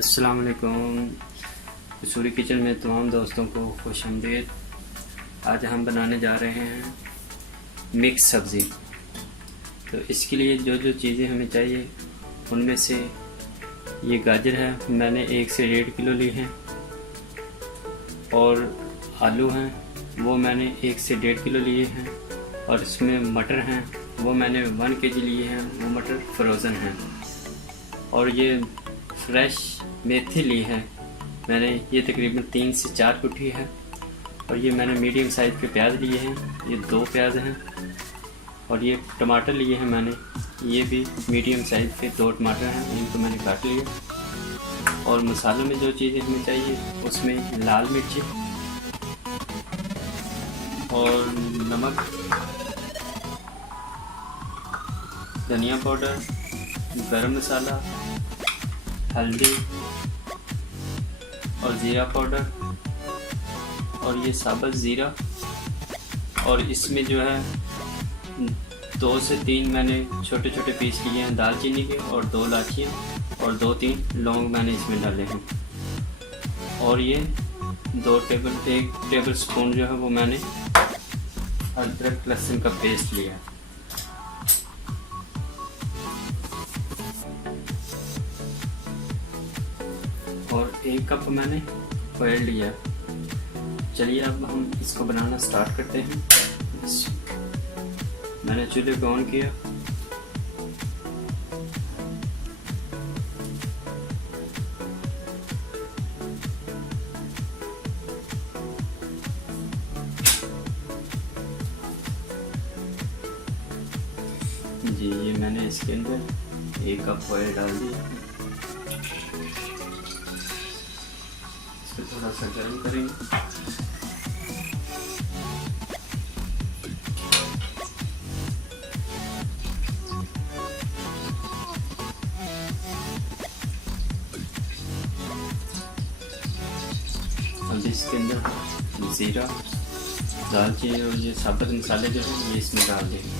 अस्सलाम वालेकुम। कसूरी किचन में तमाम दोस्तों को खुशामदीद। आज हम बनाने जा रहे हैं मिक्स सब्ज़ी। तो इसके लिए जो जो चीज़ें हमें चाहिए उनमें से ये गाजर है, मैंने 1 से 1.5 किलो ली है। और आलू हैं, वो मैंने 1 से 1.5 किलो लिए हैं। और इसमें मटर हैं, वो मैंने 1 kg लिए हैं, वो मटर फ्रोज़न हैं। और ये फ्रेश मेथी ली है मैंने, ये तकरीबन 3 से 4 गुठी है। और ये मैंने मीडियम साइज़ के प्याज लिए हैं, ये 2 प्याज हैं। और ये टमाटर लिए हैं मैंने, ये भी मीडियम साइज़ के 2 टमाटर हैं, इनको मैंने काट लिया। और मसालों में जो चीज़ें हमें चाहिए उसमें लाल मिर्ची और नमक, धनिया पाउडर, गरम मसाला, हल्दी और ज़ीरा पाउडर और ये साबुत ज़ीरा। और इसमें जो है 2 से 3 मैंने छोटे छोटे पीस लिए हैं दालचीनी के, और 2 इलायचियाँ और 2-3 लौंग मैंने इसमें डाले हैं। और ये 1 टेबल स्पून जो है वो मैंने अदरक लहसुन का पेस्ट लिया। और 1 कप मैंने ऑयल लिया। चलिए अब हम इसको बनाना स्टार्ट करते हैं। मैंने चूल्हे को ऑन किया। जी ये मैंने इसके अंदर 1 कप ऑयल डाल दिया। थोड़ा सा गर्म करेंगे। अब इसके अंदर ज़ीरा, दालचीनी और ये साबुत मसाले जो हैं ये इसमें डाल देंगे।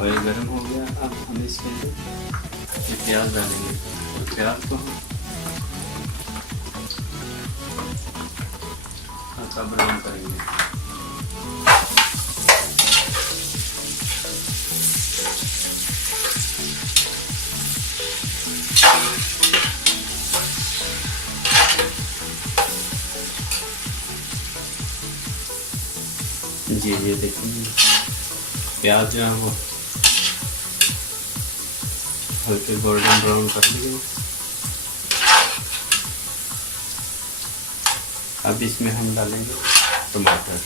ऑयल गर्म हो गया। अब हम इसके अंदर प्याज डालेंगे और प्याज को हम हल्का ब्राउन करेंगे। जी ये देखिए प्याज जो है वो हल्के गोल्डन ब्राउन कर लिए। अब इसमें हम डालेंगे टमाटर।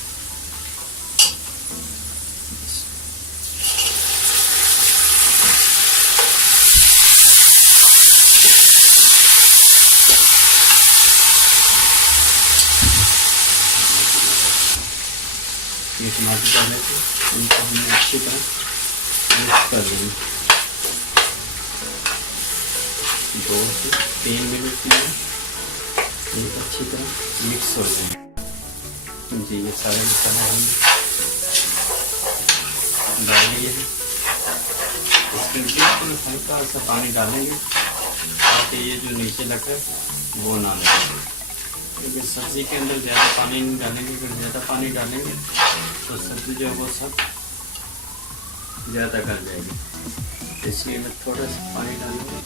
ये टमाटर डालने से इनको हमें अच्छी तरह मिक्स कर देंगे। 2 से 3 मिनट में ये अच्छी तरह मिक्स हो जाए। जी ये सारे मसाले हम डाल लिए हैं। इसमें बिल्कुल हल्का सा पानी डालेंगे ताकि ये जो नीचे लगा है वो ना लगे, क्योंकि सब्ज़ी के अंदर ज़्यादा पानी नहीं डालेंगे। अगर ज़्यादा पानी डालेंगे तो सब्ज़ी जो है वो सब ज़्यादा गल जाएगी। इसलिए मैं थोड़ा सा पानी डालूँगा।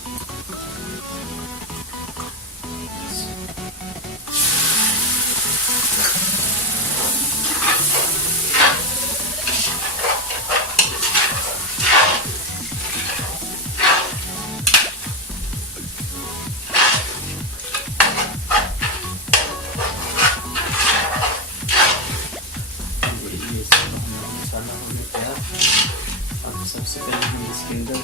सबसे पहले हम इसके अंदर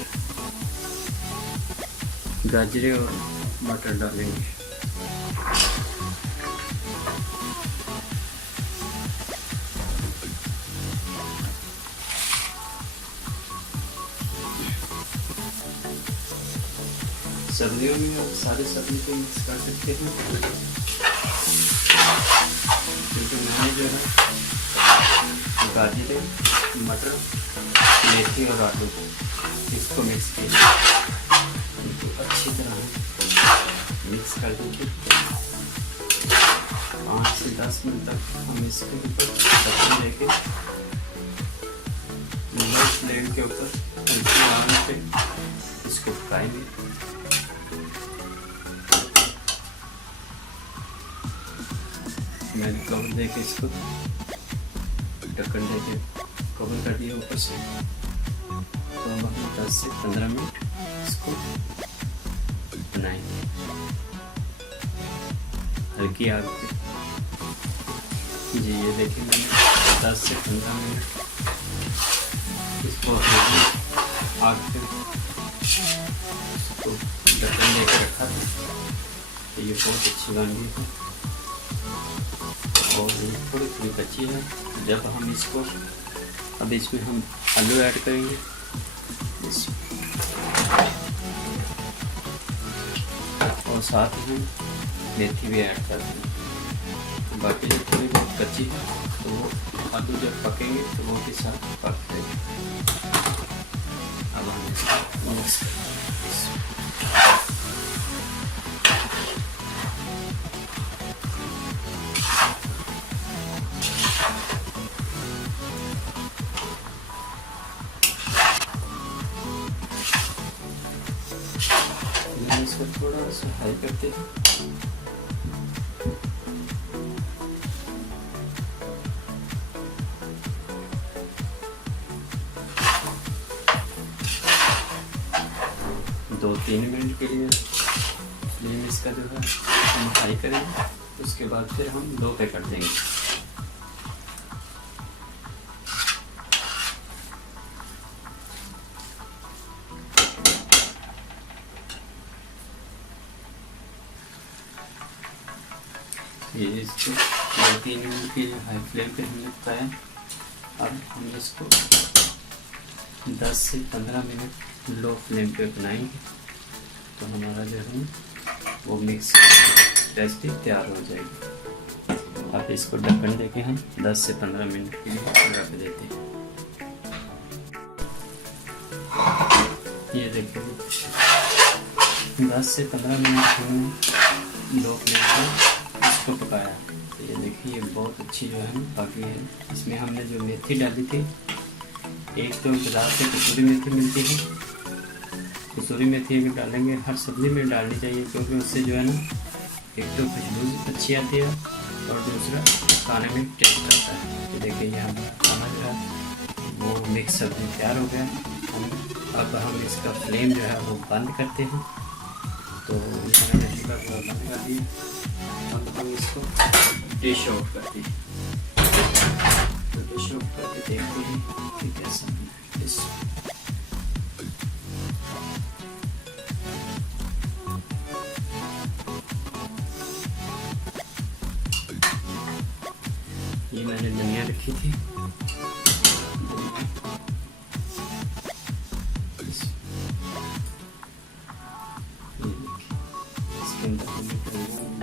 गाजरे और मटर डालेंगे। सब्जियों में आप सारे सब्जी को मिक्स कर सकते हैं, क्योंकि मैंने जो है गाजरे, मटर, मेथी और आलू इसको मिक्स किया। इनको अच्छी तरह मिक्स कर देंगे। 5 से 10 मिनट तक हम इसके ऊपर ढक्कन देके लो फ्लेम के ऊपर हल्की आंच पे इसको पकाएंगे। मैंने कवर देके इसको ढक्कन देके कवर कर दिया ऊपर से। तो हम 10 से 15 मिनट इसको बनाएंगे हल्की आग पे। जी ये देखिए, मैंने 10 से 15 मिनट इसको हल्की आग पे इसको ढक्कन देके रखा था। तो ये बहुत अच्छी बन गई है और थोड़ी थोड़ी कच्ची है। जब हम इसको अब इसमें हम आलू ऐड करेंगे, और साथ ही मेथी भी ऐड कर देंगे। तो बाकी जो थोड़ी बहुत कच्ची है तो वो आलू जब पकेंगे तो वो के साथ पक जाएगी। अब हम इसको मिक्स करेंगे। इसको थोड़ा सा हाई करते हैं। दो 3 मिनट के लिए फ्लेम इसका जो है हम हाई करेंगे। उसके बाद फिर हम लो पे कर देंगे। ये इसको 2-3 मिनट के लिए हाई फ्लेम पे हमने पकाया। अब हम इसको 10 से 15 मिनट लो फ्लेम पे बनाएंगे। तो हमारा जो है वो मिक्स रेसिपी तैयार हो जाएगी। अब इसको ढक्कन देके हम 10 से 15 मिनट के लिए रख देते हैं। ये देखिए 10 से 15 मिनट हमने लो फ्लेम पे इसको पकाया। तो ये देखिए ये बहुत अच्छी जो है पकी है। इसमें हमने जो मेथी डाली थी, एक तो बाजार से कसूरी मेथी मिलती है। कसूरी मेथी अगर डालेंगे हर सब्जी में डालनी चाहिए, क्योंकि उससे जो है ना एक तो खुशबू अच्छी आती है और दूसरा खाने में टेस्ट आता है। तो देखिए ये हमारा खाना जो है वो मिक्स सब्जी तैयार हो गया। अब हम इसका फ्लेम जो है वो बंद करते हैं। तो मैंने इसका बंद कर दिया। अब हम इसको डिश आउट करते हैं। तो डिश आउट करके देखते हैं कि कैसा डिश। ये मैंने धनिया रखी थी। इसके अंदर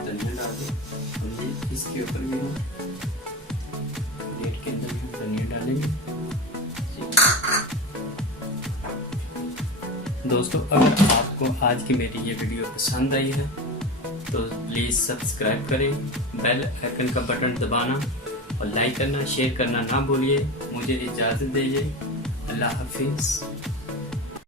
धनिया डाल दें। इसके ऊपर भी हम प्लेट के अंदर हम धनिया डालेंगे। दोस्तों, अगर आपको आज की मेरी ये वीडियो पसंद आई है तो प्लीज़ सब्सक्राइब करें, बेल आइकन का बटन दबाना और लाइक करना, शेयर करना ना भूलिए। मुझे इजाज़त दीजिए। अल्लाह हाफिज़।